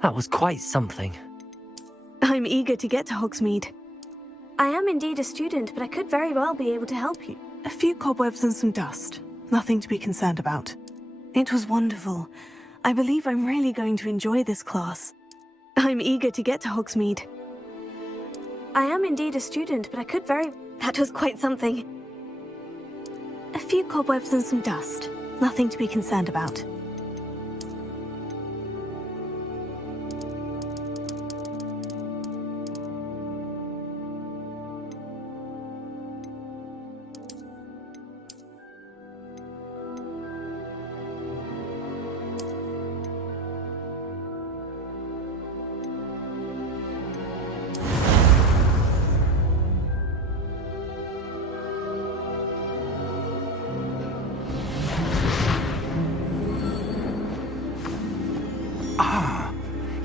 That was quite something. I'm eager to get to Hogsmeade. I am indeed a student, but I could very well be able to help you. A few cobwebs and some dust. Nothing to be concerned about. It was wonderful. I believe I'm really going to enjoy this class. I'm eager to get to Hogsmeade. I am indeed a student, but I could very... That was quite something. A few cobwebs and some dust. Nothing to be concerned about.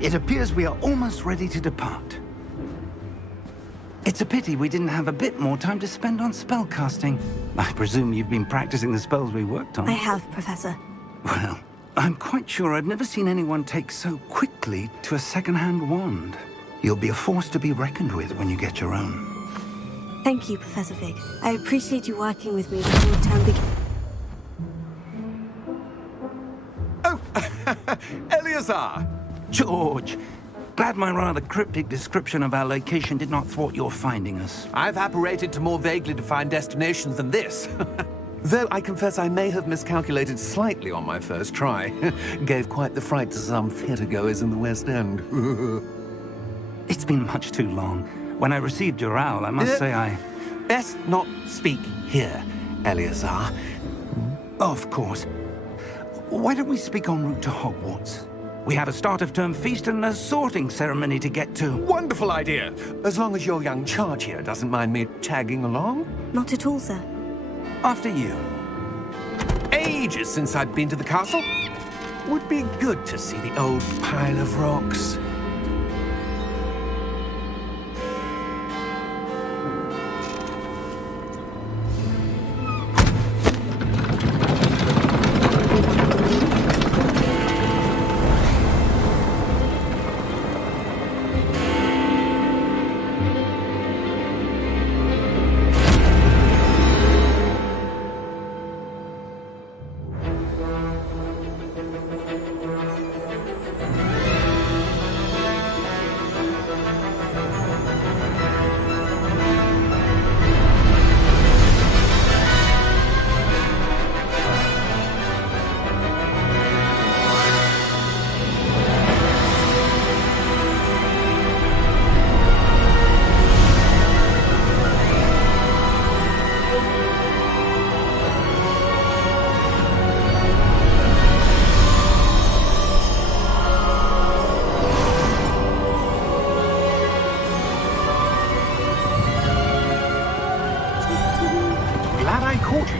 It appears we are almost ready to depart. It's a pity we didn't have a bit more time to spend on spellcasting. I presume you've been practicing the spells we worked on. I have, Professor. Well, I'm quite sure I've never seen anyone take so quickly to a second-hand wand. You'll be a force to be reckoned with when you get your own. Thank you, Professor Fig. I appreciate you working with me before the term begins. Oh, Eleazar! George, glad my rather cryptic description of our location did not thwart your finding us. I've apparated to more vaguely defined destinations than this. Though I confess I may have miscalculated slightly on my first try. Gave quite the fright to some theatre-goers in the West End. It's been much too long. When I received your owl, I must say I... Best not speak here, Eleazar. Of course. Why don't we speak en route to Hogwarts? We have a start-of-term feast and a sorting ceremony to get to. Wonderful idea! As long as your young charge here doesn't mind me tagging along. Not at all, sir. After you. Ages since I'd been to the castle. Would be good to see the old pile of rocks.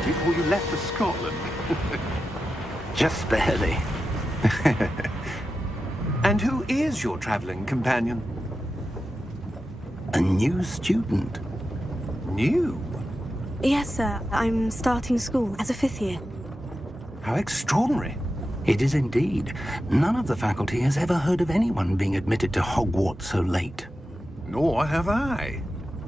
Before you left for Scotland. Just barely. And who is your traveling companion? A new student. New? Yes, sir. I'm starting school as a 5th year. How extraordinary. It is indeed. None of the faculty has ever heard of anyone being admitted to Hogwarts so late. Nor have I.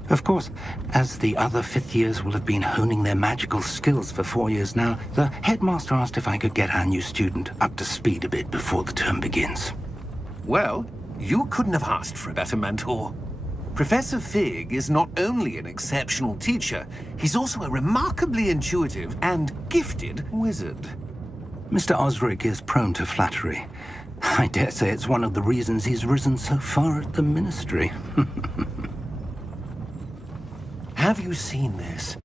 Of course, as the other 5th years will have been honing their magical skills for 4 years now, the headmaster asked if I could get our new student up to speed a bit before the term begins. Well, you couldn't have asked for a better mentor. Professor Fig is not only an exceptional teacher, he's also a remarkably intuitive and gifted wizard. Mr. Osric is prone to flattery. I dare say it's one of the reasons he's risen so far at the ministry. Have you seen this?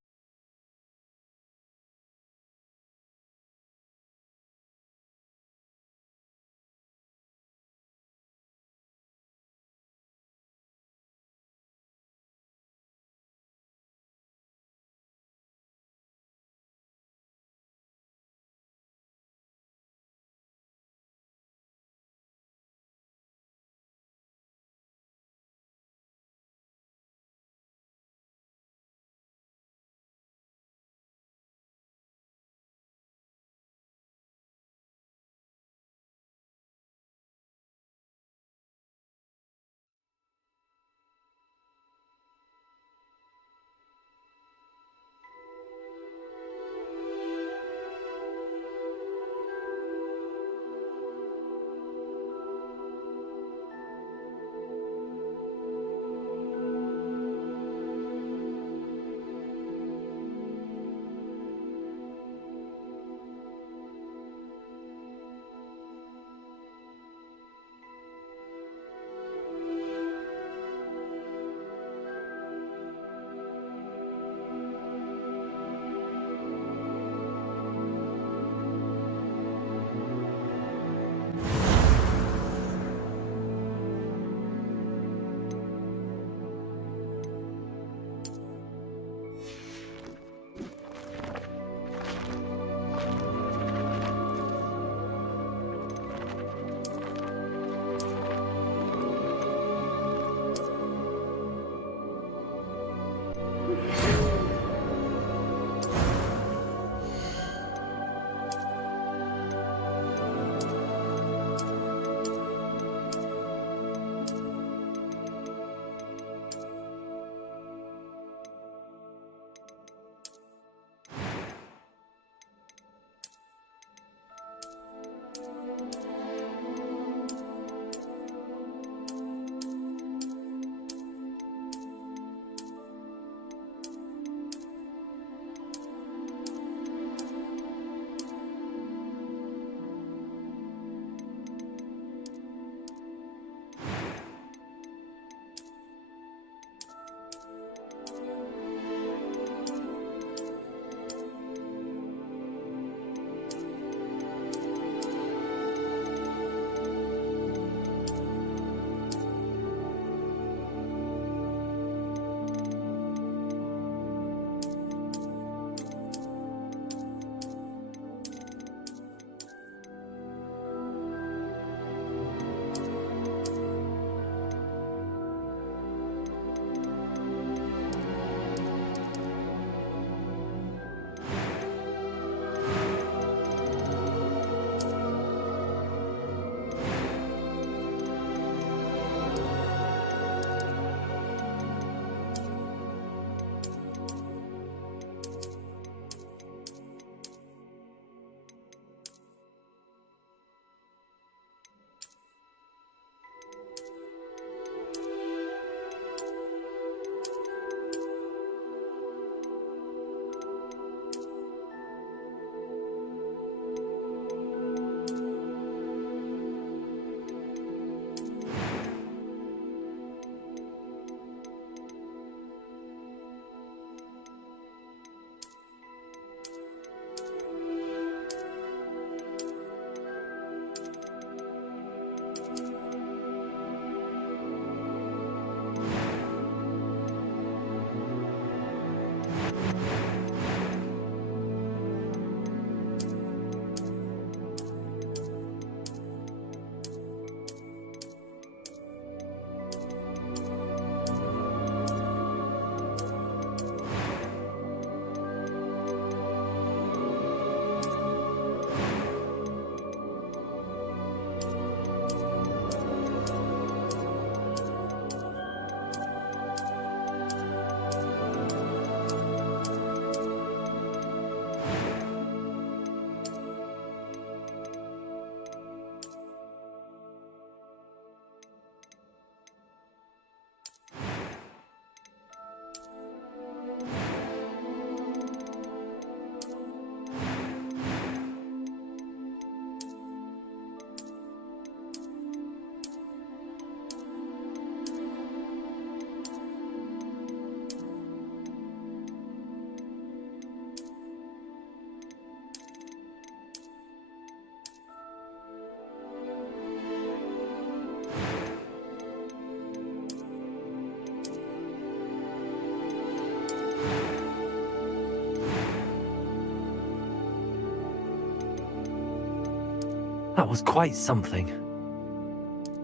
That was quite something.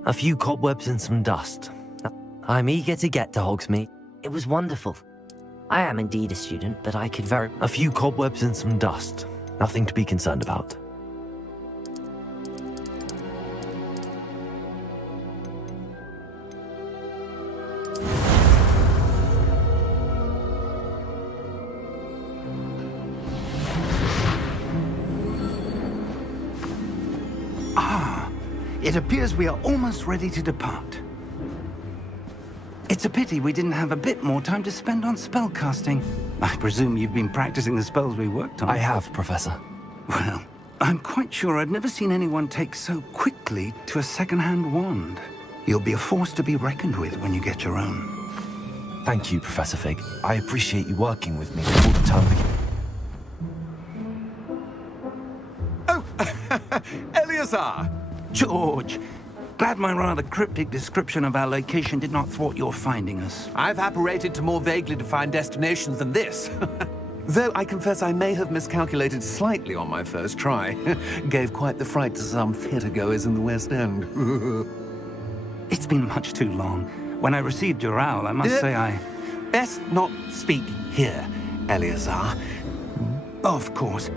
A few cobwebs and some dust. I'm eager to get to Hogsmeade. It was wonderful. I am indeed a student, but I could very... A few cobwebs and some dust. Nothing to be concerned about. It appears we are almost ready to depart. It's a pity we didn't have a bit more time to spend on spellcasting. I presume you've been practicing the spells we worked on. I have, Professor. Well, I'm quite sure I've never seen anyone take so quickly to a second-hand wand. You'll be a force to be reckoned with when you get your own. Thank you, Professor Fig. I appreciate you working with me before the term begins. Oh, Eleazar! George, glad my rather cryptic description of our location did not thwart your finding us. I've apparated to more vaguely defined destinations than this. Though I confess I may have miscalculated slightly on my first try. Gave quite the fright to some theatre-goers in the West End. It's been much too long. When I received your owl, I must say I... Best not speak here, Eleazar. Of course.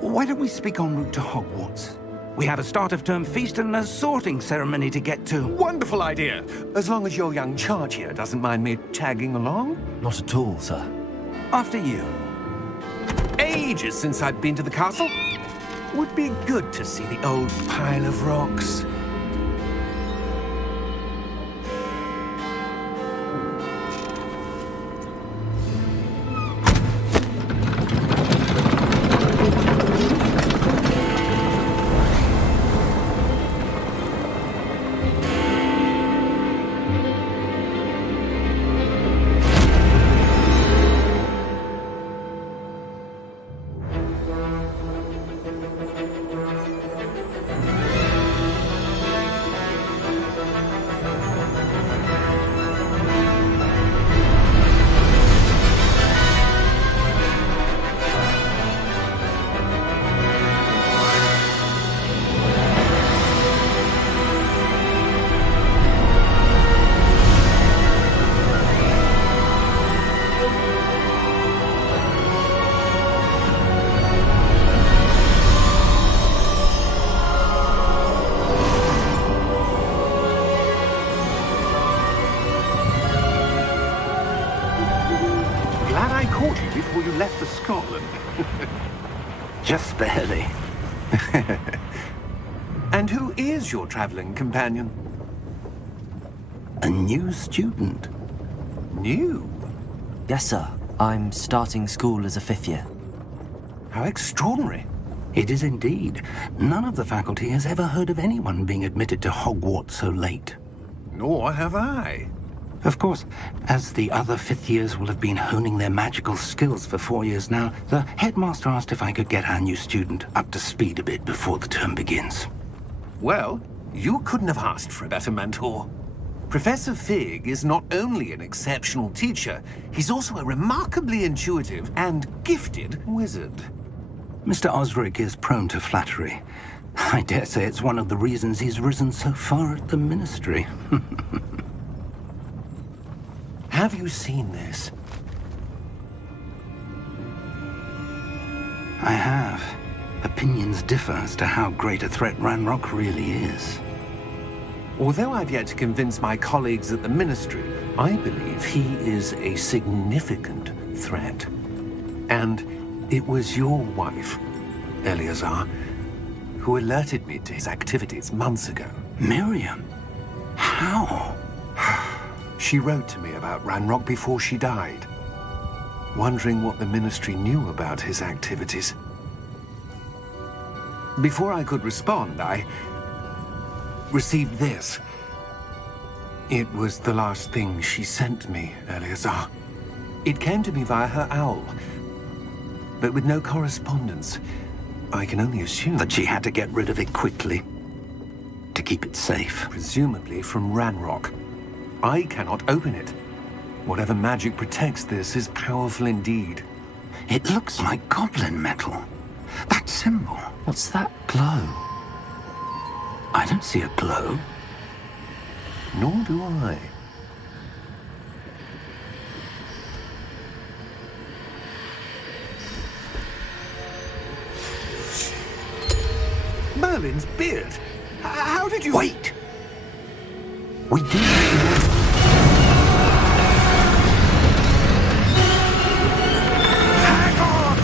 Why don't we speak en route to Hogwarts? We have a start-of-term feast and a sorting ceremony to get to. Wonderful idea! As long as your young charge here doesn't mind me tagging along. Not at all, sir. After you. Ages since I'd been to the castle. Would be good to see the old pile of rocks. Before you left for Scotland. Just barely. And who is your traveling companion? A new student. New? Yes, sir. I'm starting school as a 5th year. How extraordinary. It is indeed. None of the faculty has ever heard of anyone being admitted to Hogwarts so late. Nor have I. Of course, as the other 5th years will have been honing their magical skills for 4 years now, the headmaster asked if I could get our new student up to speed a bit before the term begins. Well, you couldn't have asked for a better mentor. Professor Fig is not only an exceptional teacher, he's also a remarkably intuitive and gifted wizard. Mr. Osric is prone to flattery. I dare say it's one of the reasons he's risen so far at the Ministry. Have you seen this? I have. Opinions differ as to how great a threat Ranrock really is. Although I've yet to convince my colleagues at the Ministry, I believe he is a significant threat. And it was your wife, Eleazar, who alerted me to his activities months ago. Miriam? How? She wrote to me about Ranrock before she died, wondering what the Ministry knew about his activities. Before I could respond, I received this. It was the last thing she sent me, Eleazar. It came to me via her owl, but with no correspondence. I can only assume That she had to get rid of it quickly, to keep it safe. presumably from Ranrock. I cannot open it. Whatever magic protects this is powerful indeed. It looks like goblin metal. That symbol. What's that glow? I don't see a glow. Nor do I. Merlin's beard. How did you... Wait! We do... Hang on!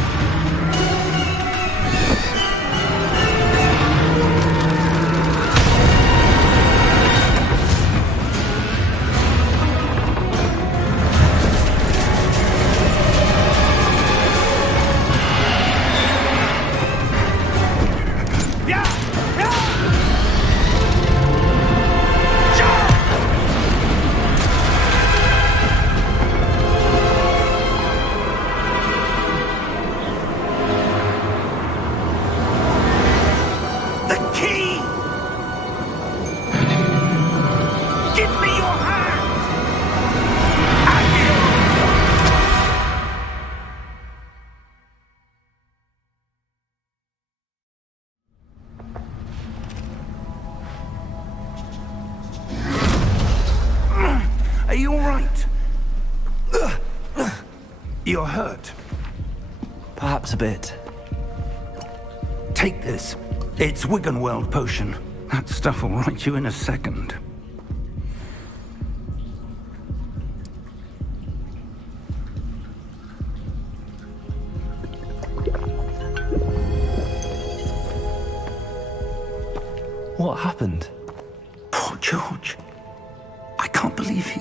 Are you all right? You're hurt. Perhaps a bit. Take this. It's Wiggenweld potion. That stuff will right you in a second. What happened? Poor George. I can't believe he...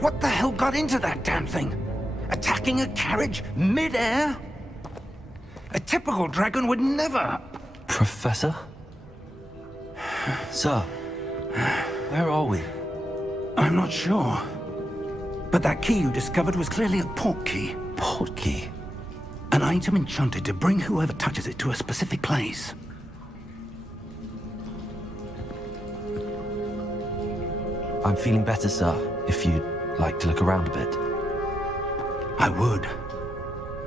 What the hell got into that damn thing? Attacking a carriage mid-air? A typical dragon would never... Professor? Sir, where are we? I'm not sure. But that key you discovered was clearly a port key. Port key? An item enchanted to bring whoever touches it to a specific place. I'm feeling better, sir, if you'd like to look around a bit. I would.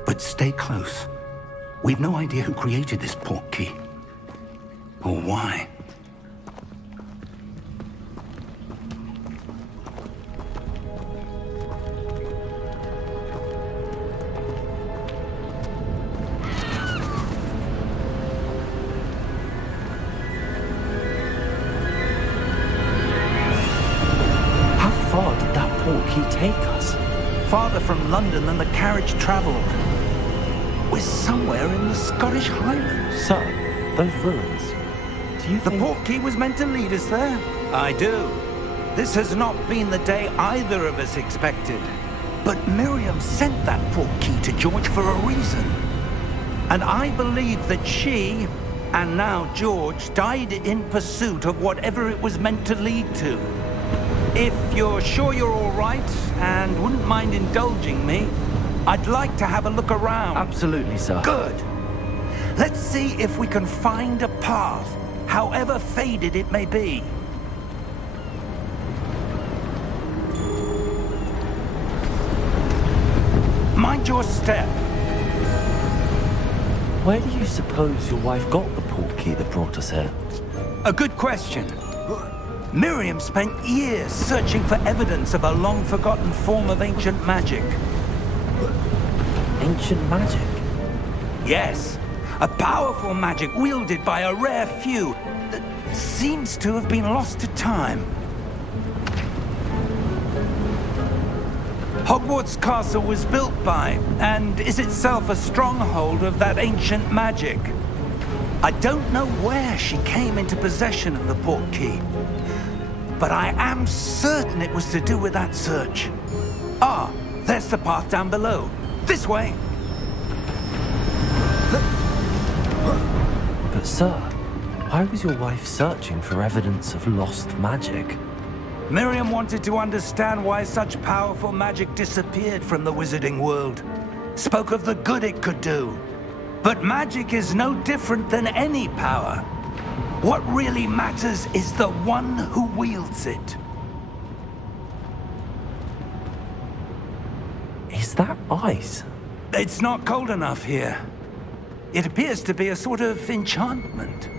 But stay close. We've no idea who created this port key. Or why. How far did that port key take us? Farther from London than the carriage traveled. We're somewhere in the Scottish Highlands. Sir, those ruins. Do you The think... port key was meant to lead us there? I do. This has not been the day either of us expected. But Miriam sent that port key to George for a reason. And I believe that she, and now George, died in pursuit of whatever it was meant to lead to. If you're sure you're all right, and wouldn't mind indulging me, I'd like to have a look around. Absolutely, sir. Good. Let's see if we can find a path, however faded it may be. Mind your step. Where do you suppose your wife got the port key that brought us here? A good question. Miriam spent years searching for evidence of a long-forgotten form of ancient magic. Ancient magic? Yes, a powerful magic wielded by a rare few that seems to have been lost to time. Hogwarts Castle was built by, and is itself a stronghold of that ancient magic. I don't know where she came into possession of the port key, but I am certain it was to do with that search. Ah, there's the path down below. This way! But sir, why was your wife searching for evidence of lost magic? Miriam wanted to understand why such powerful magic disappeared from the wizarding world. Spoke of the good it could do. But magic is no different than any power. What really matters is the one who wields it. Is that ice? It's not cold enough here. It appears to be a sort of enchantment.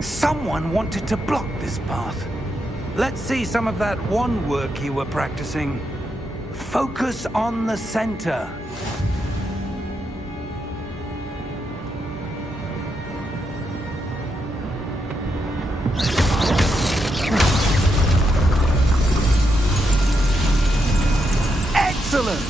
Someone wanted to block this path. Let's see some of that wand work you were practicing. Focus on the center. Excellent!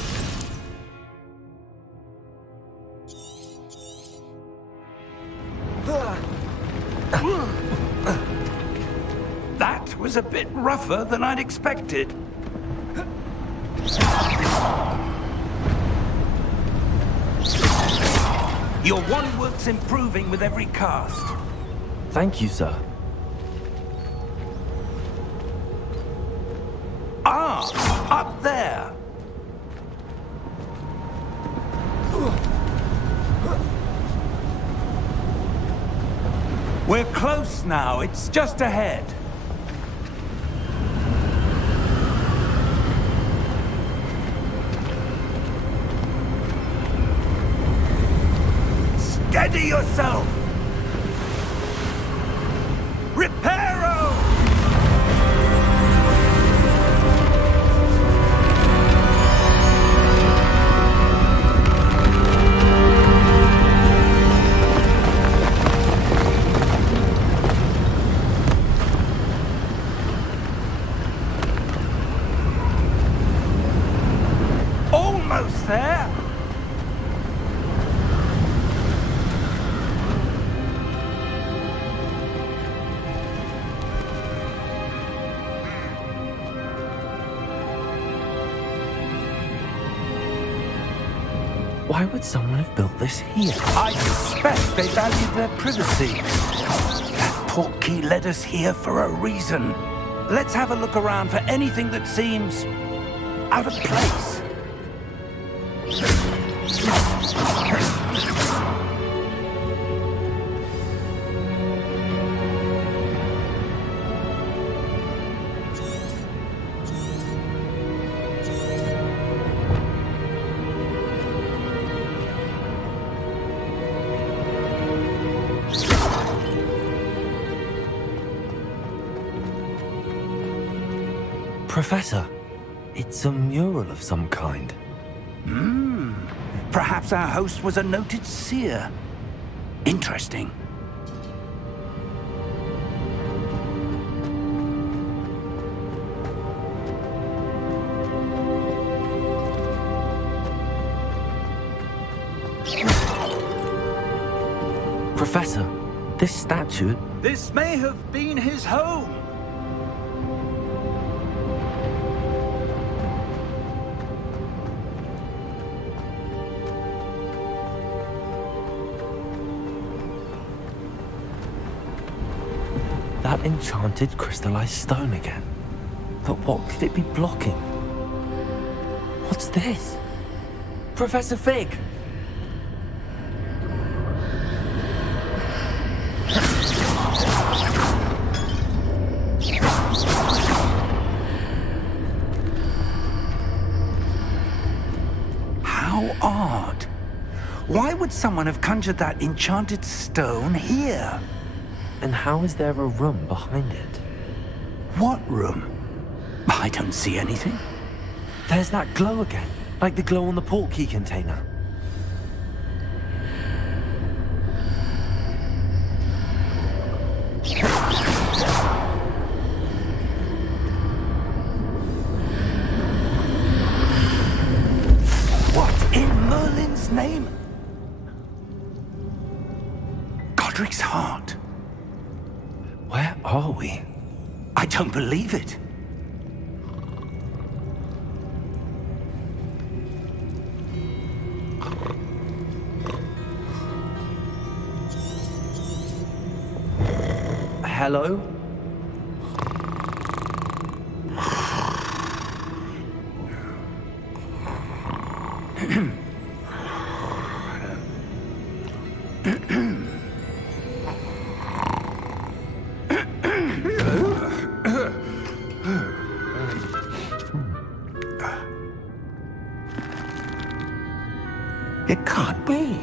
That was a bit rougher than I'd expected. Your wand work's improving with every cast. Thank you, sir. Ah, up there. We're close now. It's just ahead. Steady yourself! Reparo! Almost there! Why would someone have built this here? I suspect they valued their privacy. That portkey led us here for a reason. Let's have a look around for anything that seems out of place. Professor, it's a mural of some kind. Perhaps our host was a noted seer. Interesting. Professor, this statue... This may have been his home. That enchanted crystallized stone again. But what could it be blocking? What's this? Professor Fig! How odd. Why would someone have conjured that enchanted stone here? And how is there a room behind it? What room? I don't see anything. There's that glow again, like the glow on the portkey container. What in Merlin's name? Godric's heart. Where are we? I don't believe it. Hello? It can't be.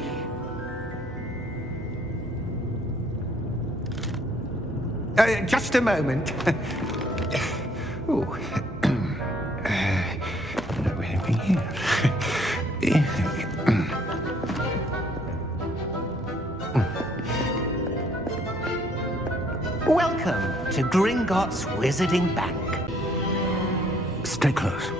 Just a moment. Ooh. Welcome to Gringotts Wizarding Bank. Stay close.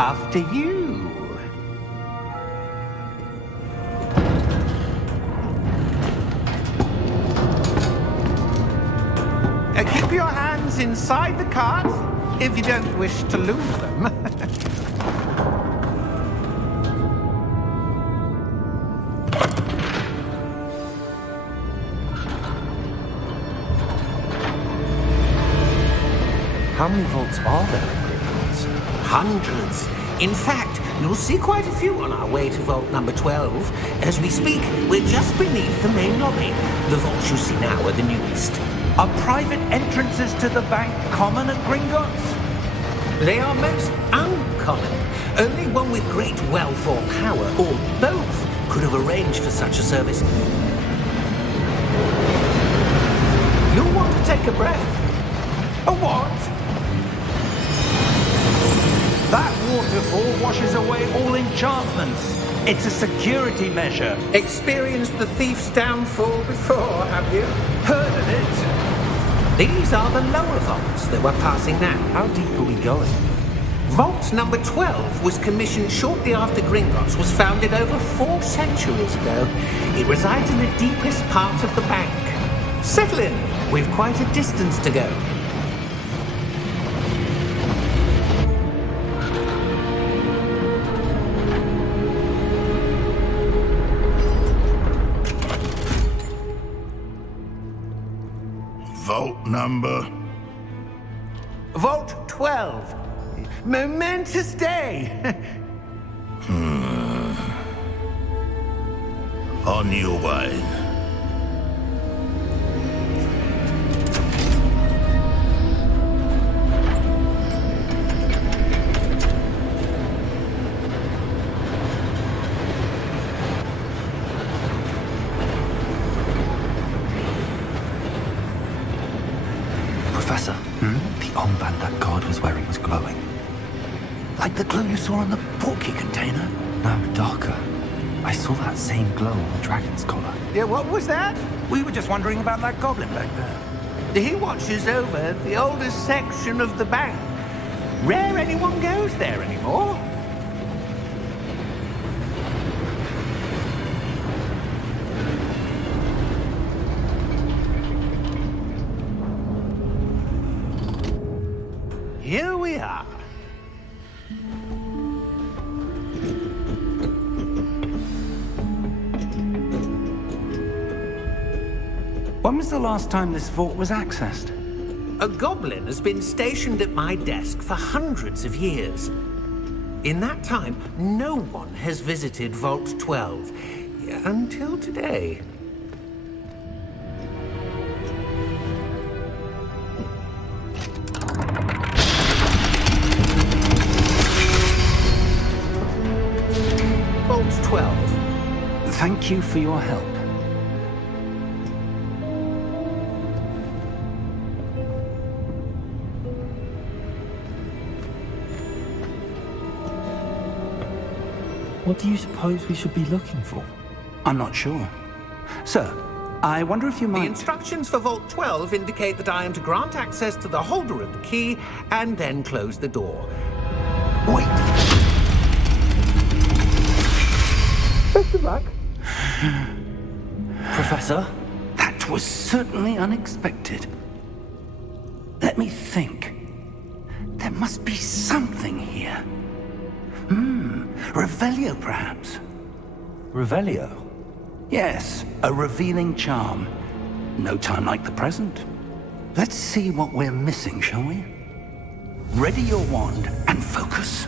After you. Keep your hands inside the cart if you don't wish to lose them. How many vaults are there in Gringotts? Hundreds. In fact, you'll see quite a few on our way to vault number 12. As we speak, we're just beneath the main lobby. The vaults you see now are the newest. Are private entrances to the bank common at Gringotts? They are most uncommon. Only one with great wealth or power, or both, could have arranged for such a service. You'll want to take a breath. A what? That waterfall washes away all enchantments. It's a security measure. Experienced the thief's downfall before, have you? Heard of it? These are the lower vaults that we're passing now. How deep are we going? Vault number 12 was commissioned shortly after Gringotts was founded over 4 centuries ago. It resides in the deepest part of the bank. Settle in. We've quite a distance to go. Vault number? Vault 12. Momentous day. On your way. Professor, the armband that guard was wearing was glowing. Like the glow you saw on the porky container? No, darker. I saw that same glow on the dragon's collar. Yeah, what was that? We were just wondering about that goblin back there. He watches over the oldest section of the bank. Rare anyone goes there anymore. Here we are. When was the last time this vault was accessed? A goblin has been stationed at my desk for hundreds of years. In that time, no one has visited Vault 12 until today. Vault 12. Thank you for your help. What do you suppose we should be looking for? I'm not sure. Sir, I wonder if you The might... instructions for Vault 12 indicate that I am to grant access to the holder of the key and then close the door. Wait! Best of luck. Professor? That was certainly unexpected. Let me think. There must be something here. Revelio, perhaps? Revelio? Yes, a revealing charm. No time like the present. Let's see what we're missing, shall we? Ready your wand and focus.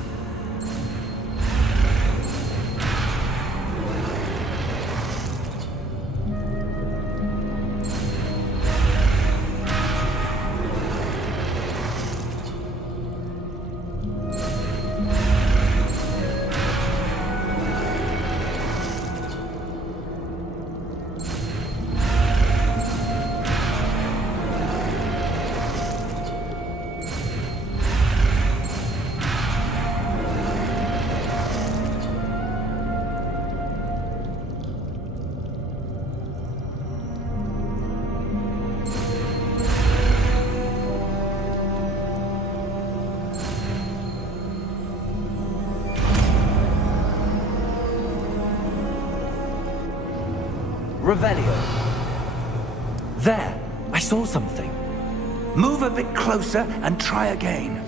Revelio. There! I saw something. Move a bit closer and try again.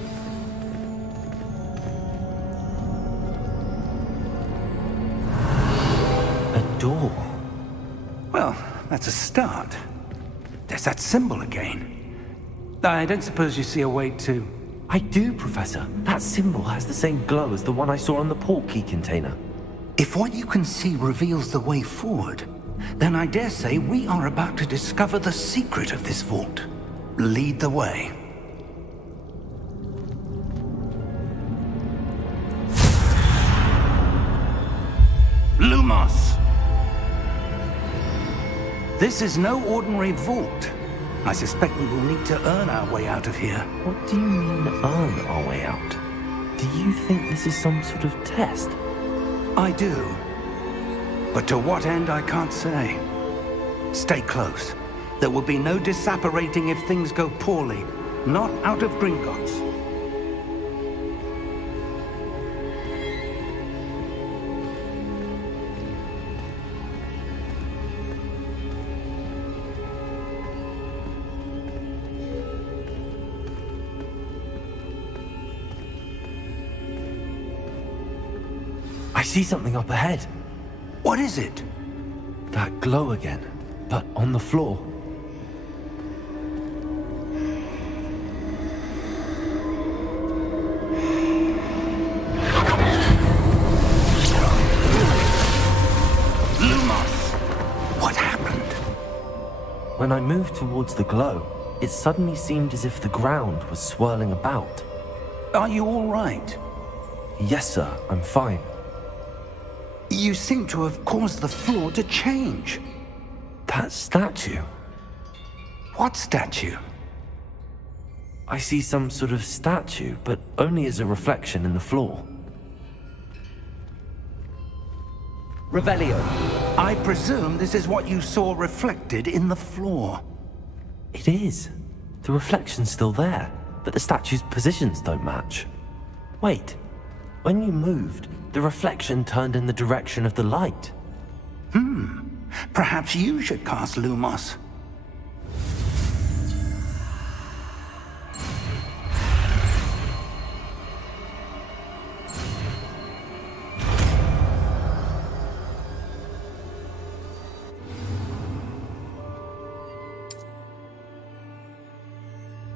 A door. Well, that's a start. There's that symbol again. I don't suppose you see a way to... I do, Professor. That symbol has the same glow as the one I saw on the port key container. If what you can see reveals the way forward, then I dare say we are about to discover the secret of this vault. Lead the way. Lumos! This is no ordinary vault. I suspect we will need to earn our way out of here. What do you mean, earn our way out? Do you think this is some sort of test? I do. But to what end, I can't say. Stay close. There will be no disapparating if things go poorly. Not out of Gringotts. I see something up ahead. What is it? That glow again, but on the floor. Lumos! What happened? When I moved towards the glow, it suddenly seemed as if the ground was swirling about. Are you all right? Yes, sir, I'm fine. You seem to have caused the floor to change. That statue. What statue? I see some sort of statue, but only as a reflection in the floor. Revelio, I presume this is what you saw reflected in the floor. It is. The reflection's still there, but the statue's positions don't match. Wait, when you moved, the reflection turned in the direction of the light. Perhaps you should cast Lumos.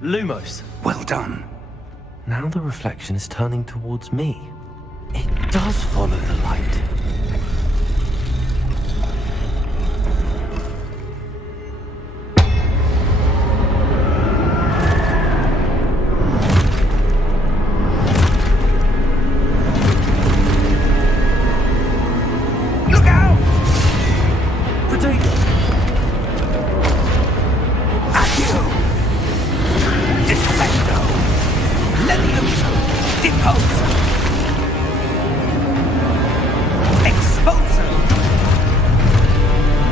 Lumos! Well done. Now the reflection is turning towards me. It does follow the light. Look out! Potato! Accio! Defendo! Levioso! Deposo! Exposo!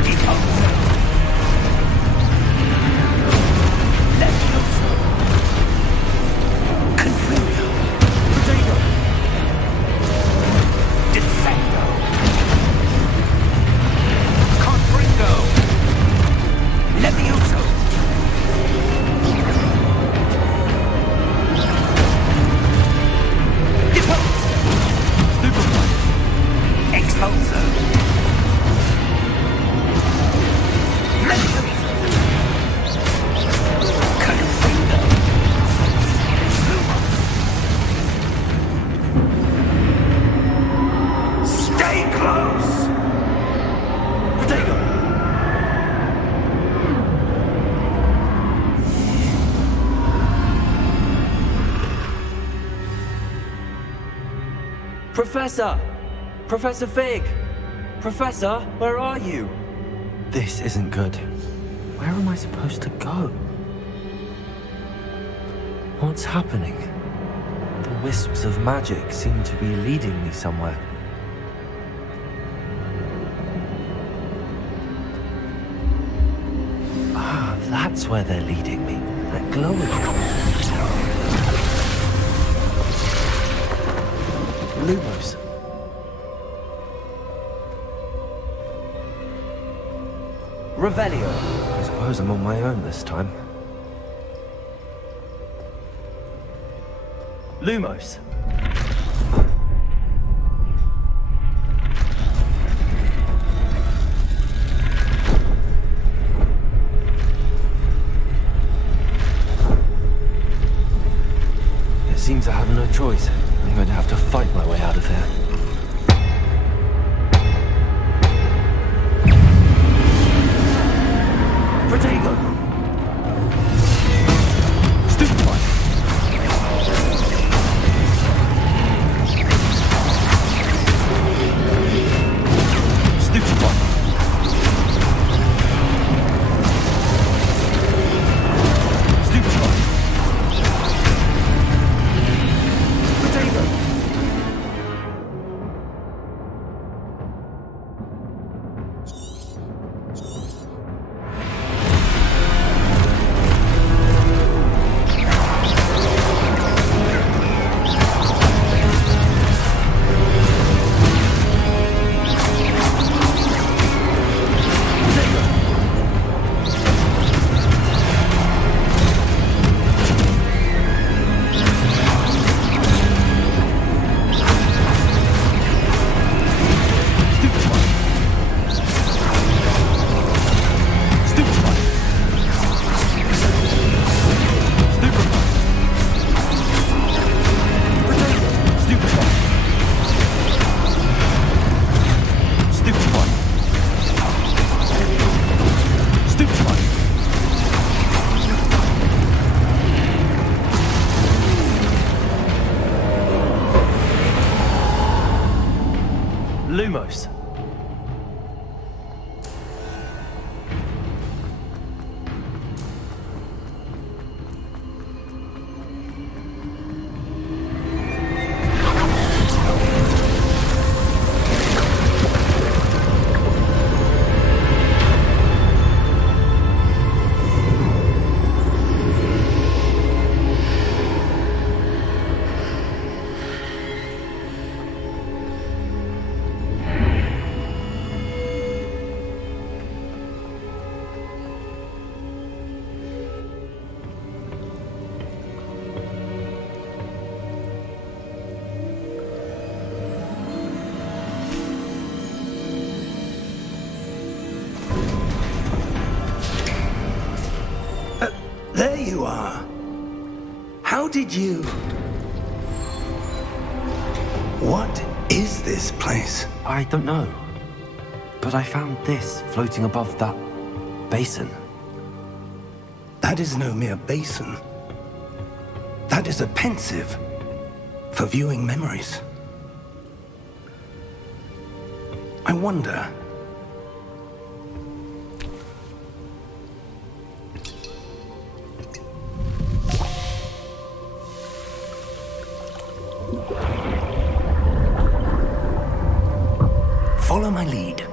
Deposo! Levioso! Confringo! Potato! Defendo! Confringo! Levioso! Deposo! Expulso! Levioso! Confringo! Stay close! Potato! Professor! Professor Fig! Professor, where are you? This isn't good. Where am I supposed to go? What's happening? The wisps of magic seem to be leading me somewhere. Ah, that's where they're leading me. That glow again. Lumos. Revelio. I suppose I'm on my own this time. Lumos. It seems I have no choice. I'm going to have to fight my way out of here. Protego! Stupefy! Stupefy! Stupefy! Protego! Lumos. There you are. How did you... What is this place? I don't know. But I found this floating above that basin. That is no mere basin. That is a pensive for viewing memories. I wonder... Follow my lead.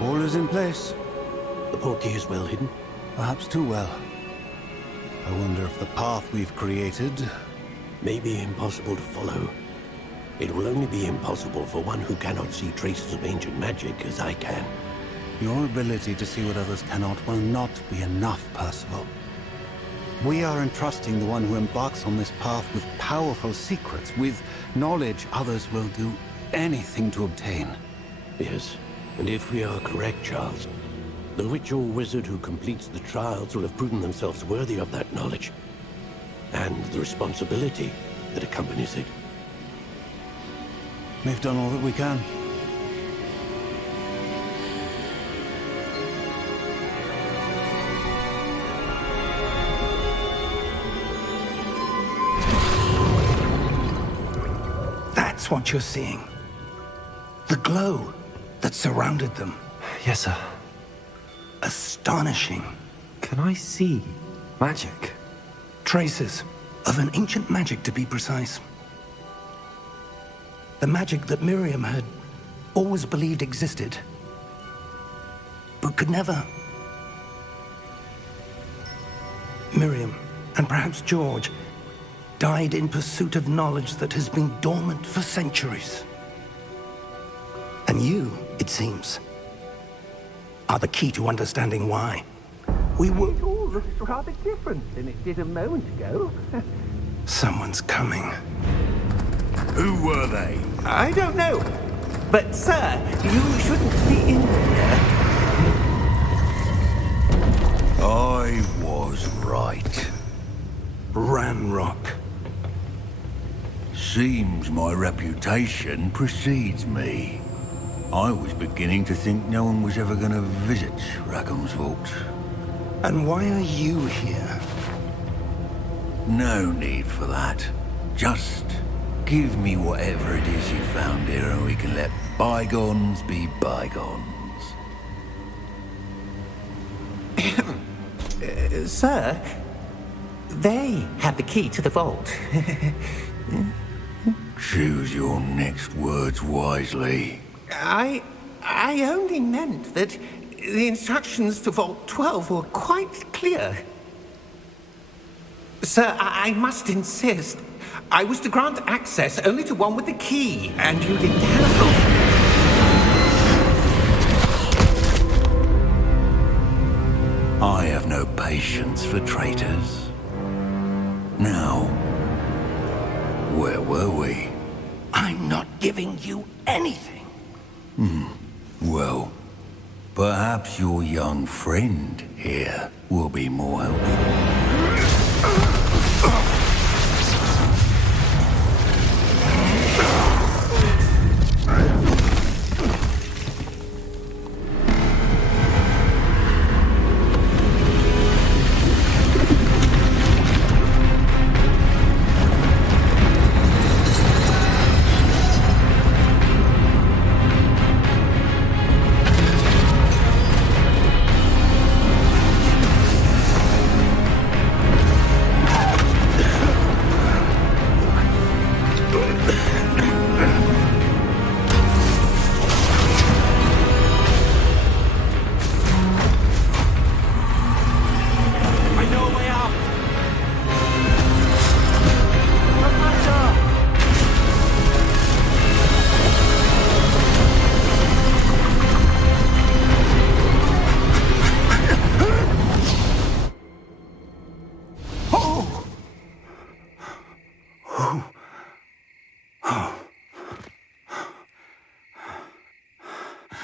All is in place. The portkey is well hidden. Perhaps too well. I wonder if the path we've created... May be impossible to follow. It will only be impossible for one who cannot see traces of ancient magic as I can. Your ability to see what others cannot will not be enough, Percival. We are entrusting the one who embarks on this path with powerful secrets, with knowledge others will do anything to obtain. Yes, and if we are correct, Charles, the witch or wizard who completes the trials will have proven themselves worthy of that knowledge, and the responsibility that accompanies it. We've done all that we can. That's what you're seeing. The glow that surrounded them. Yes, sir. Astonishing. Can I see magic? Traces of an ancient magic, to be precise. The magic that Miriam had always believed existed, but could never. Miriam, and perhaps George, died in pursuit of knowledge that has been dormant for centuries. And you, it seems, are the key to understanding why. We were... It all looks rather different than it did a moment ago. Someone's coming. Who were they? I don't know. But, sir, you shouldn't be in here. I was right. Ranrock. Seems my reputation precedes me. I was beginning to think no one was ever going to visit Rackham's vault. And why are you here? No need for that. Just give me whatever it is you found here and we can let bygones be bygones. Sir, they have the key to the vault. Choose your next words wisely. I only meant that the instructions to Vault 12 were quite clear. Sir, I must insist. I was to grant access only to one with the key, and you didn't have... I have no patience for traitors. Now, where were we? I'm not giving you anything. Well, perhaps your young friend here will be more helpful.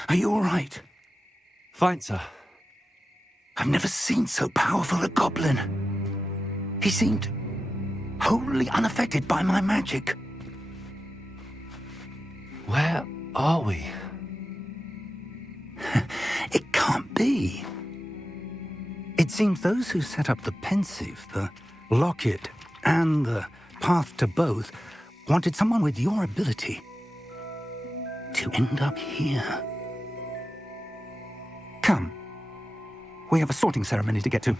Are you all right? Fine, sir. I've never seen so powerful a goblin. He seemed wholly unaffected by my magic. Where are we? It can't be. It seems those who set up the pensive, the locket, and the path to both wanted someone with your ability to end up here. Come. We have a sorting ceremony to get to.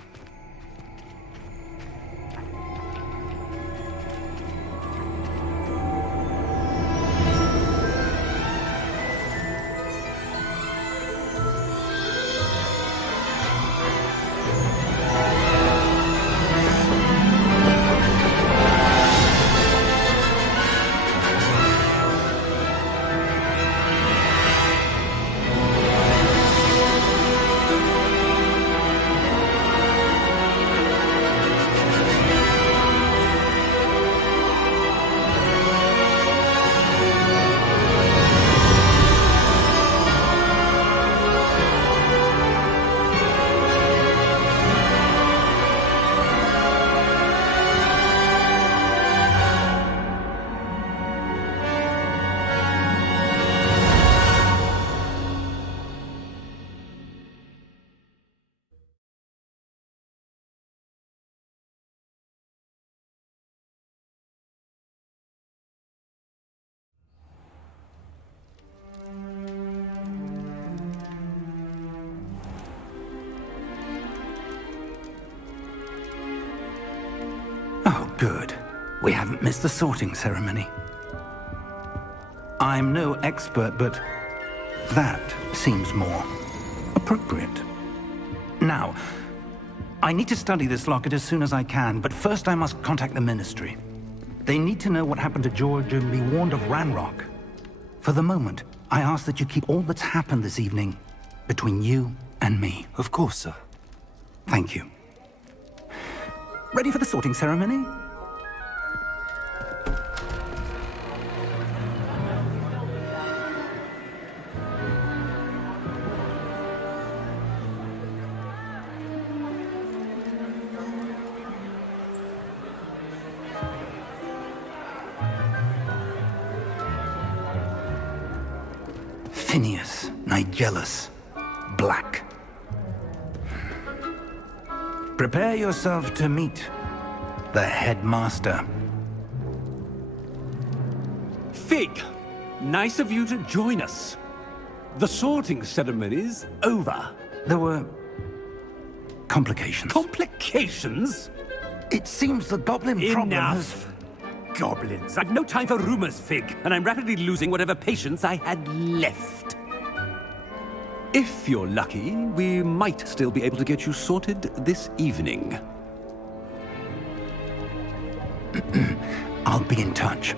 Good. We haven't missed the sorting ceremony. I'm no expert, but that seems more appropriate. Now, I need to study this locket as soon as I can, but first I must contact the Ministry. They need to know what happened to George and be warned of Ranrock. For the moment, I ask that you keep all that's happened this evening between you and me. Of course, sir. Thank you. Ready for the sorting ceremony? Phineas, Nigellus, Black. Prepare yourself to meet the headmaster. Fig, nice of you to join us. The sorting ceremony's over. There were complications. Complications? It seems the goblin problem has... Enough. Goblins. I've no time for rumors, Fig, and I'm rapidly losing whatever patience I had left. If you're lucky, we might still be able to get you sorted this evening. I'll be in touch.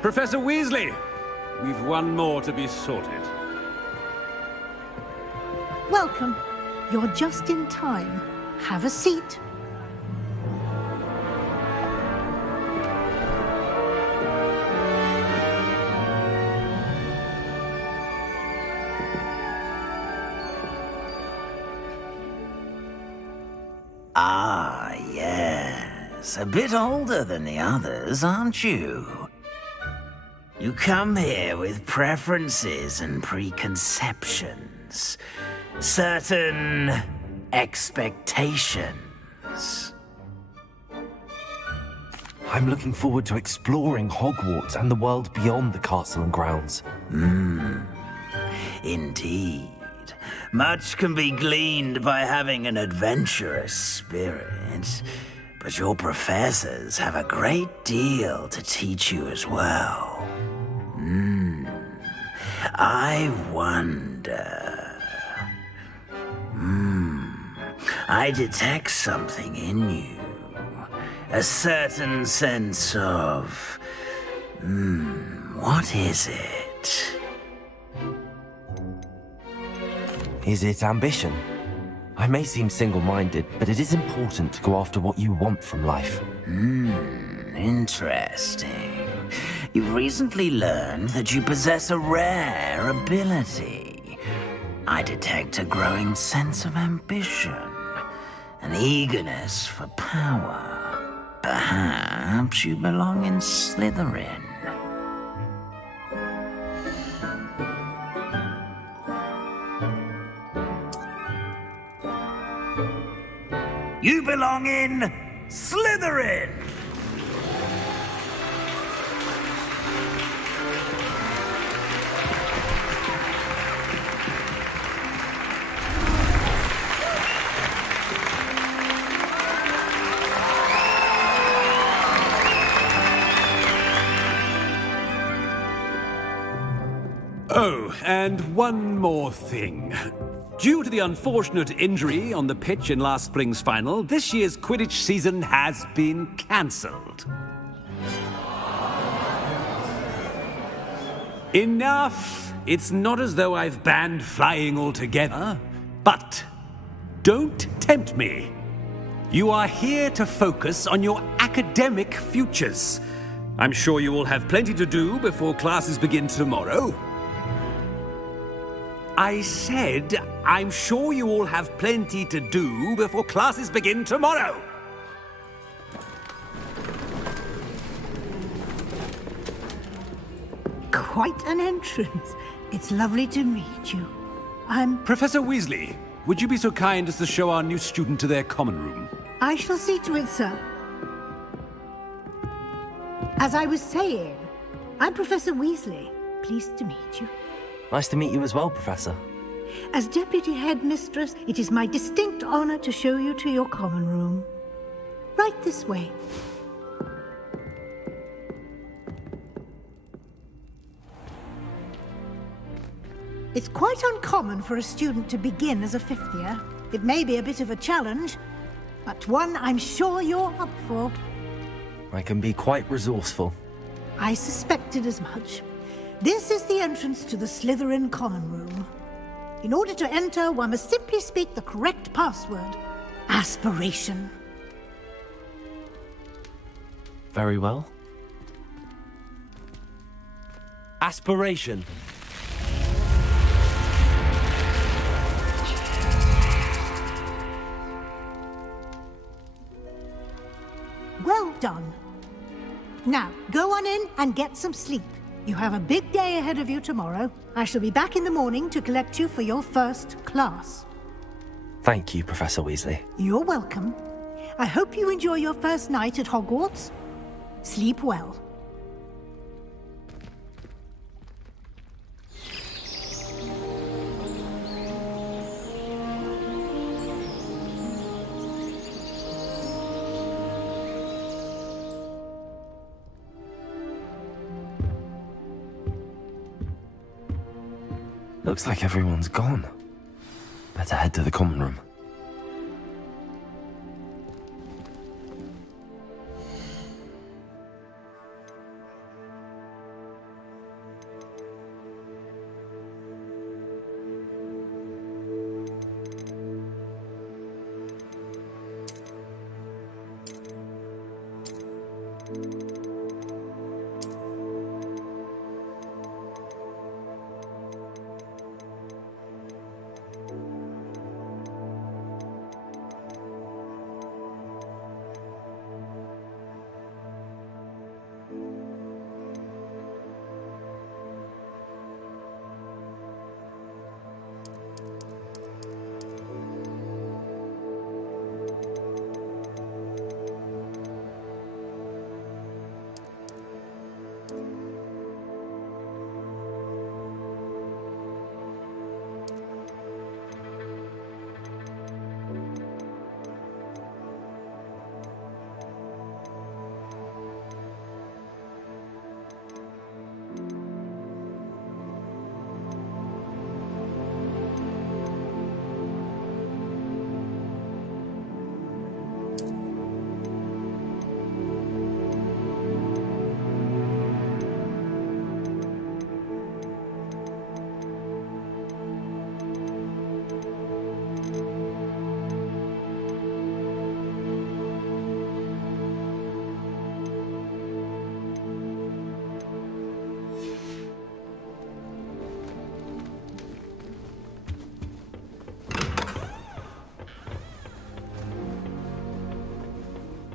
Professor Weasley, we've one more to be sorted. Welcome. You're just in time. Have a seat. Ah, yes. A bit older than the others, aren't you? You come here with preferences and preconceptions. Certain expectations. I'm looking forward to exploring Hogwarts and the world beyond the castle and grounds. Indeed. Much can be gleaned by having an adventurous spirit, but your professors have a great deal to teach you as well. I wonder... I detect something in you. A certain sense of... what is it? Is it ambition? I may seem single-minded, but it is important to go after what you want from life. Interesting. You've recently learned that you possess a rare ability. I detect a growing sense of ambition, an eagerness for power. Perhaps you belong in Slytherin. You belong in Slytherin! Oh, and one more thing. Due to the unfortunate injury on the pitch in last spring's final, this year's Quidditch season has been cancelled. Enough! It's not as though I've banned flying altogether, but don't tempt me. You are here to focus on your academic futures. I'm sure you will have plenty to do before classes begin tomorrow. I said, I'm sure you all have plenty to do before classes begin tomorrow. Quite an entrance. It's lovely to meet you. Professor Weasley, would you be so kind as to show our new student to their common room? I shall see to it, sir. As I was saying, I'm Professor Weasley. Pleased to meet you. Nice to meet you as well, Professor. As Deputy Headmistress, it is my distinct honor to show you to your common room. Right this way. It's quite uncommon for a student to begin as a fifth year. It may be a bit of a challenge, but one I'm sure you're up for. I can be quite resourceful. I suspected as much. This is the entrance to the Slytherin common room. In order to enter, one must simply speak the correct password. Aspiration. Very well. Aspiration. Well done. Now, go on in and get some sleep. You have a big day ahead of you tomorrow. I shall be back in the morning to collect you for your first class. Thank you, Professor Weasley. You're welcome. I hope you enjoy your first night at Hogwarts. Sleep well. Looks like everyone's gone. Better head to the common room.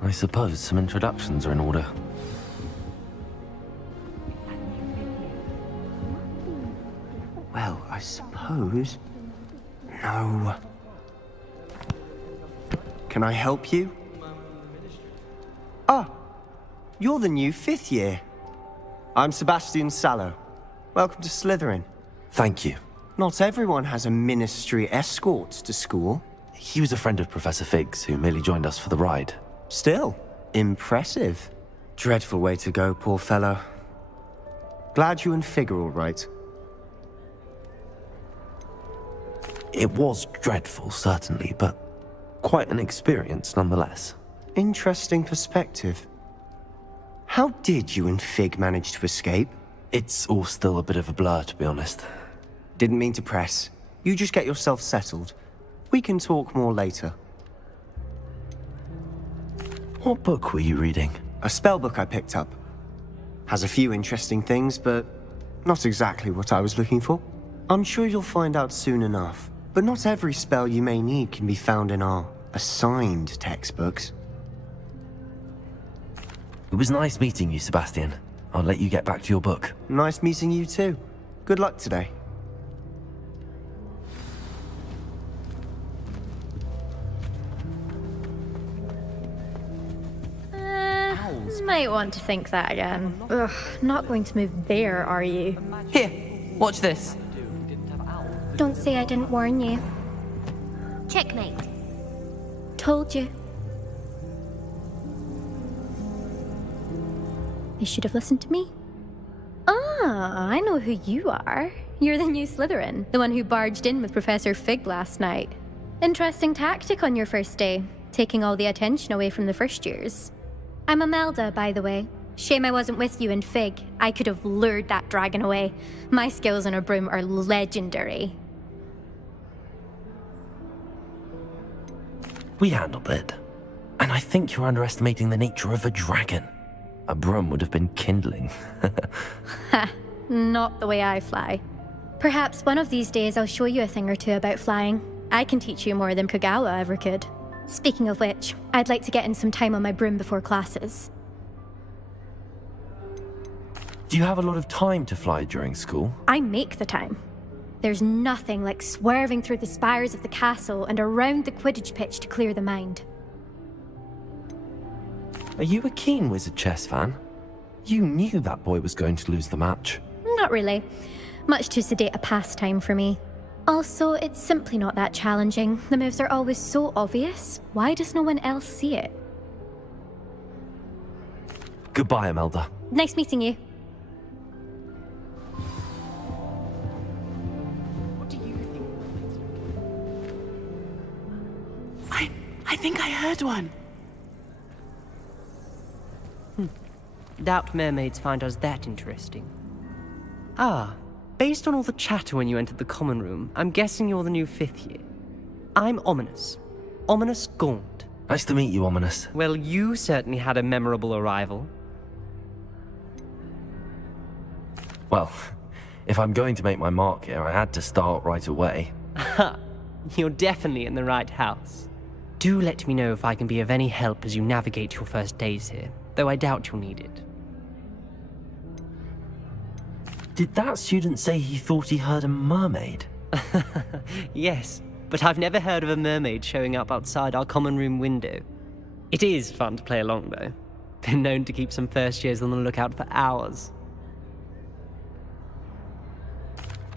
I suppose some introductions are in order. Well, I suppose... No. Can I help you? Ah, you're the new fifth year. I'm Sebastian Sallow. Welcome to Slytherin. Thank you. Not everyone has a ministry escort to school. He was a friend of Professor Fig's who merely joined us for the ride. Still, impressive. Dreadful way to go, poor fellow. Glad you and Fig are all right. It was dreadful, certainly, but quite an experience nonetheless. Interesting perspective. How did you and Fig manage to escape? It's all still a bit of a blur, to be honest. Didn't mean to press. You just get yourself settled. We can talk more later. What book were you reading? A spell book I picked up. Has a few interesting things, but not exactly what I was looking for. I'm sure you'll find out soon enough. But not every spell you may need can be found in our assigned textbooks. It was nice meeting you, Sebastian. I'll let you get back to your book. Nice meeting you too. Good luck today. might want to think that again. Ugh, not going to move there, are you? Here, watch this. Don't say I didn't warn you. Checkmate. Told you. You should have listened to me. Ah, I know who you are. You're the new Slytherin, the one who barged in with Professor Fig last night. Interesting tactic on your first day, taking all the attention away from the first years. I'm Imelda, by the way. Shame I wasn't with you in Fig. I could have lured that dragon away. My skills on a broom are legendary. We handled it. And I think you're underestimating the nature of a dragon. A broom would have been kindling. Ha, not the way I fly. Perhaps one of these days I'll show you a thing or two about flying. I can teach you more than Kagawa ever could. Speaking of which, I'd like to get in some time on my broom before classes. Do you have a lot of time to fly during school? I make the time. There's nothing like swerving through the spires of the castle and around the Quidditch pitch to clear the mind. Are you a keen Wizard chess fan? You knew that boy was going to lose the match. Not really. Much too sedate a pastime for me. Also, it's simply not that challenging. The moves are always so obvious. Why does no one else see it? Goodbye, Imelda. Nice meeting you. What do you think? I think I heard one. Doubt mermaids find us that interesting. Ah, based on all the chatter when you entered the common room, I'm guessing you're the new 5th year. I'm Ominous. Ominous Gaunt. Nice to meet you, Ominous. Well, you certainly had a memorable arrival. Well, if I'm going to make my mark here, I had to start right away. Ha! You're definitely in the right house. Do let me know if I can be of any help as you navigate your first days here, though I doubt you'll need it. Did that student say he thought he heard a mermaid? Yes, but I've never heard of a mermaid showing up outside our common room window. It is fun to play along, though. Been known to keep some first years on the lookout for hours.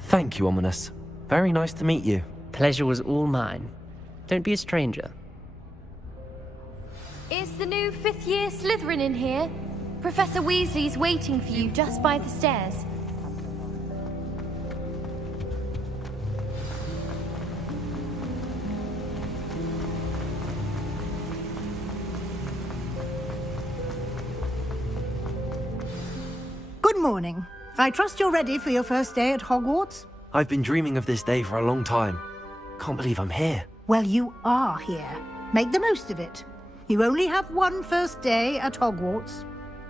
Thank you, Ominous. Very nice to meet you. Pleasure was all mine. Don't be a stranger. Is the new 5th year Slytherin in here? Professor Weasley's waiting for you just by the stairs. Good morning. I trust you're ready for your first day at Hogwarts? I've been dreaming of this day for a long time. Can't believe I'm here. Well, you are here. Make the most of it. You only have one first day at Hogwarts.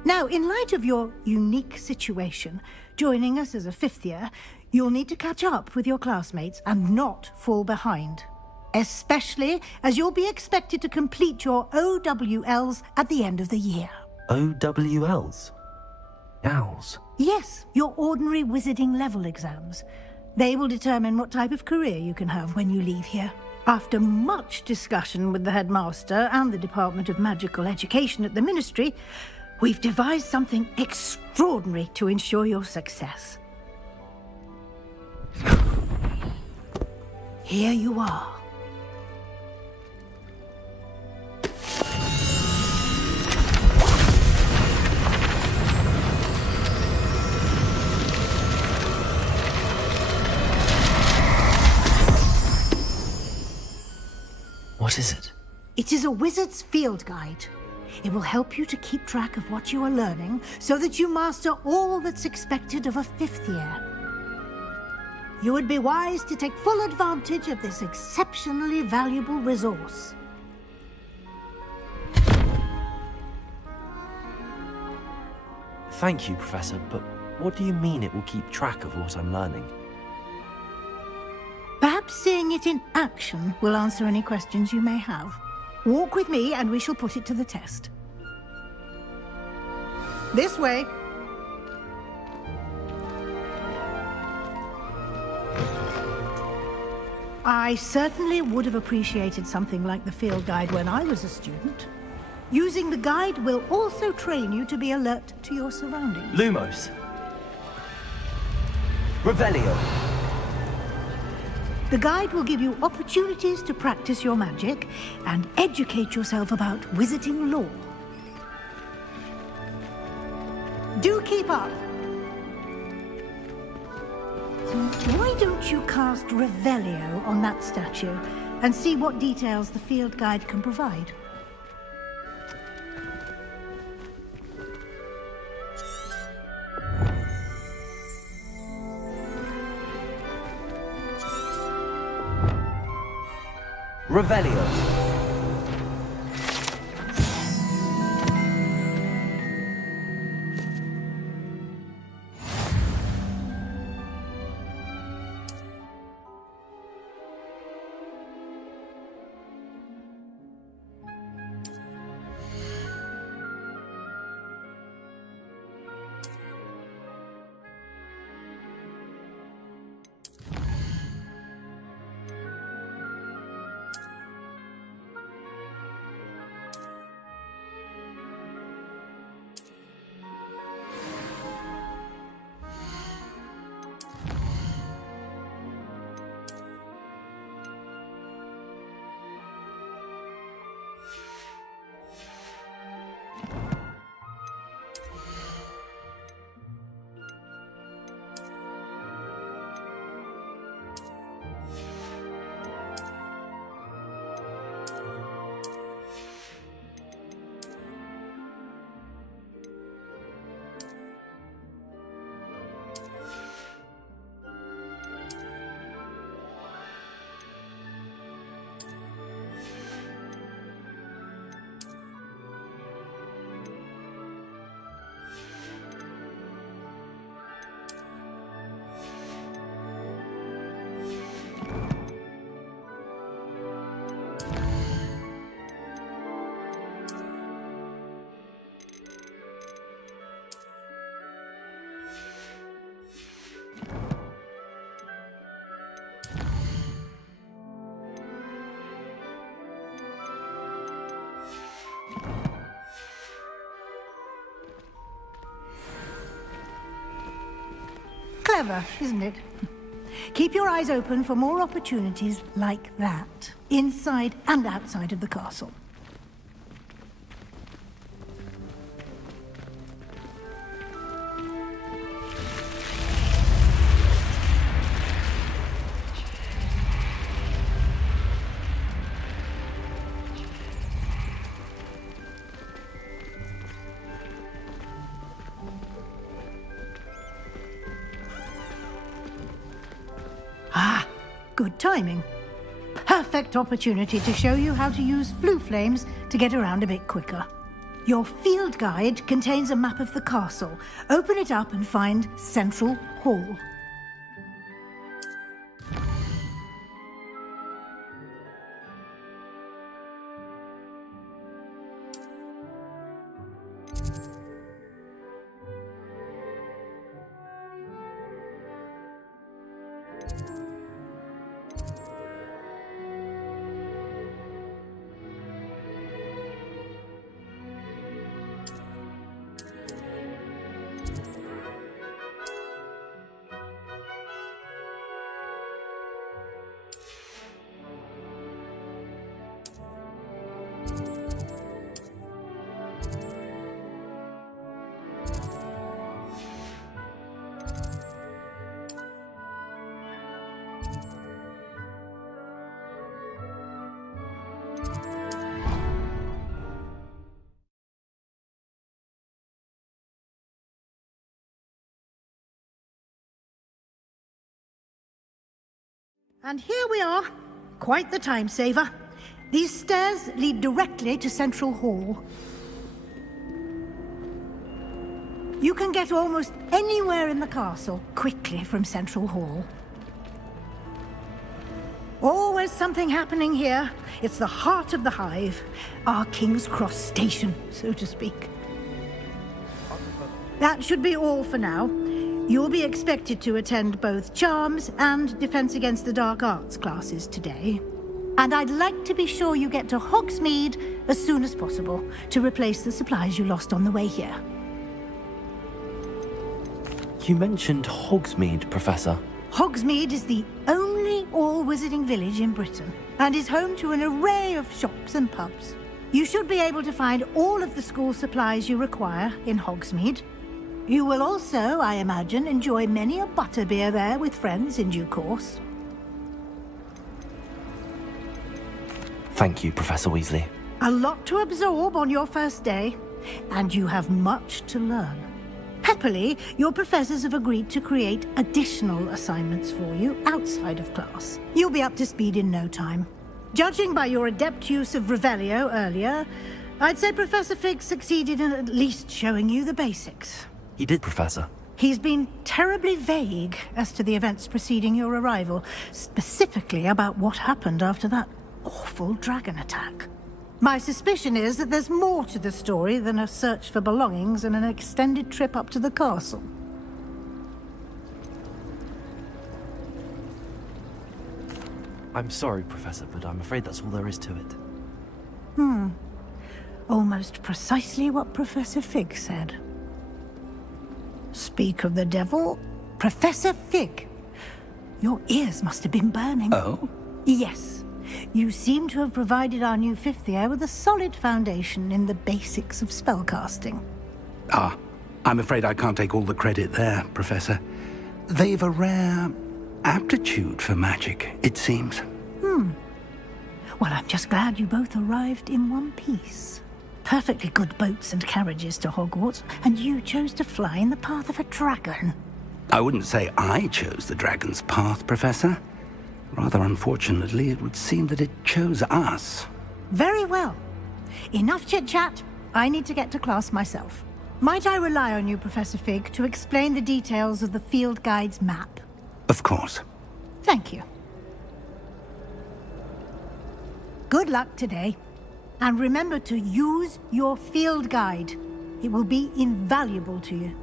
Now, in light of your unique situation, joining us as a 5th year, you'll need to catch up with your classmates and not fall behind. Especially as you'll be expected to complete your OWLs at the end of the year. OWLs? Owls? Yes, your ordinary wizarding level exams. They will determine what type of career you can have when you leave here. After much discussion with the headmaster and the Department of Magical Education at the Ministry, we've devised something extraordinary to ensure your success. Here you are. What is it? It is a wizard's field guide. It will help you to keep track of what you are learning so that you master all that's expected of a 5th year. You would be wise to take full advantage of this exceptionally valuable resource. Thank you, Professor, but what do you mean it will keep track of what I'm learning? Perhaps seeing it in action will answer any questions you may have. Walk with me and we shall put it to the test. This way. I certainly would have appreciated something like the field guide when I was a student. Using the guide will also train you to be alert to your surroundings. Lumos. Revelio. The guide will give you opportunities to practice your magic and educate yourself about wizarding lore. Do keep up. Why don't you cast Revelio on that statue and see what details the field guide can provide? Revelio. Clever, isn't it? Keep your eyes open for more opportunities like that, inside and outside of the castle. Ah, good timing. Perfect opportunity to show you how to use flue flames to get around a bit quicker. Your field guide contains a map of the castle. Open it up and find Central Hall. And here we are. Quite the time saver. These stairs lead directly to Central Hall. You can get almost anywhere in the castle quickly from Central Hall. Always something happening here. It's the heart of the Hive, our King's Cross station, so to speak. That should be all for now. You'll be expected to attend both Charms and Defense Against the Dark Arts classes today. And I'd like to be sure you get to Hogsmeade as soon as possible to replace the supplies you lost on the way here. You mentioned Hogsmeade, Professor. Hogsmeade is the only all-wizarding village in Britain and is home to an array of shops and pubs. You should be able to find all of the school supplies you require in Hogsmeade. You will also, I imagine, enjoy many a butterbeer there with friends in due course. Thank you, Professor Weasley. A lot to absorb on your first day, and you have much to learn. Happily, your professors have agreed to create additional assignments for you outside of class. You'll be up to speed in no time. Judging by your adept use of Revelio earlier, I'd say Professor Fig succeeded in at least showing you the basics. He did, Professor. He's been terribly vague as to the events preceding your arrival, specifically about what happened after that awful dragon attack. My suspicion is that there's more to the story than a search for belongings and an extended trip up to the castle. I'm sorry, Professor, but I'm afraid that's all there is to it. Almost precisely what Professor Fig said. Speak of the devil, Professor Fig. Your ears must have been burning. Oh? Yes. You seem to have provided our new fifth year with a solid foundation in the basics of spellcasting. Ah, I'm afraid I can't take all the credit there, Professor. They've a rare aptitude for magic, it seems. Well, I'm just glad you both arrived in one piece. Perfectly good boats and carriages to Hogwarts, and you chose to fly in the path of a dragon. I wouldn't say I chose the dragon's path, Professor. Rather unfortunately, it would seem that it chose us. Very well. Enough chit-chat. I need to get to class myself. Might I rely on you, Professor Fig, to explain the details of the field guide's map? Of course. Thank you. Good luck today. And remember to use your field guide. It will be invaluable to you.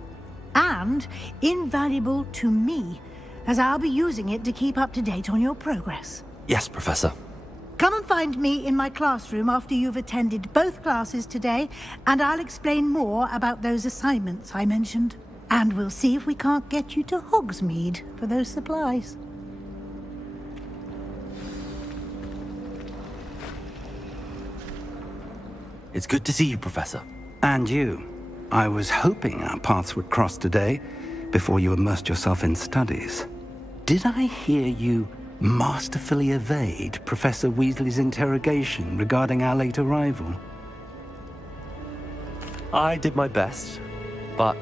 And invaluable to me, as I'll be using it to keep up to date on your progress. Yes, Professor. Come and find me in my classroom after you've attended both classes today, and I'll explain more about those assignments I mentioned. And we'll see if we can't get you to Hogsmeade for those supplies. It's good to see you, Professor. And you. I was hoping our paths would cross today, before you immersed yourself in studies. Did I hear you masterfully evade Professor Weasley's interrogation regarding our late arrival? I did my best, but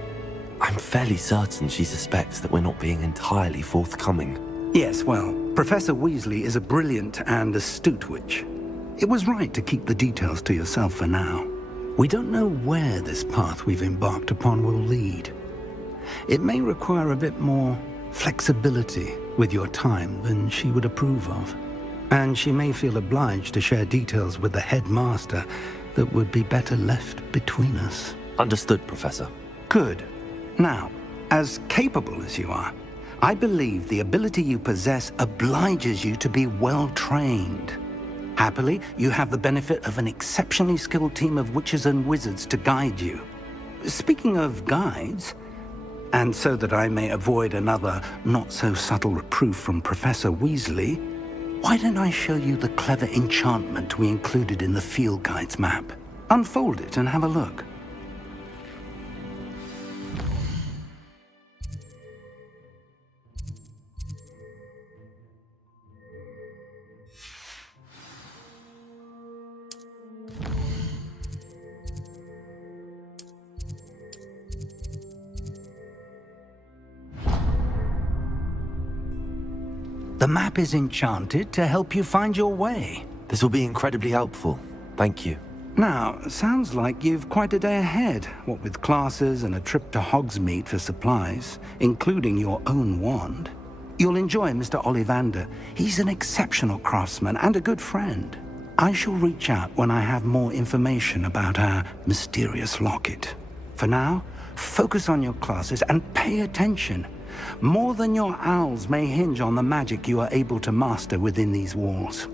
I'm fairly certain she suspects that we're not being entirely forthcoming. Yes, well, Professor Weasley is a brilliant and astute witch. It was right to keep the details to yourself for now. We don't know where this path we've embarked upon will lead. It may require a bit more flexibility with your time than she would approve of. And she may feel obliged to share details with the headmaster that would be better left between us. Understood, Professor. Good. Now, as capable as you are, I believe the ability you possess obliges you to be well trained. Happily, you have the benefit of an exceptionally skilled team of witches and wizards to guide you. Speaking of guides, and so that I may avoid another not-so-subtle reproof from Professor Weasley, why don't I show you the clever enchantment we included in the field guide's map? Unfold it and have a look. The map is enchanted to help you find your way. This will be incredibly helpful. Thank you. Now, sounds like you've quite a day ahead, what with classes and a trip to Hogsmeade for supplies, including your own wand. You'll enjoy Mr. Ollivander. He's an exceptional craftsman and a good friend. I shall reach out when I have more information about our mysterious locket. For now, focus on your classes and pay attention. More than your owls may hinge on the magic you are able to master within these walls.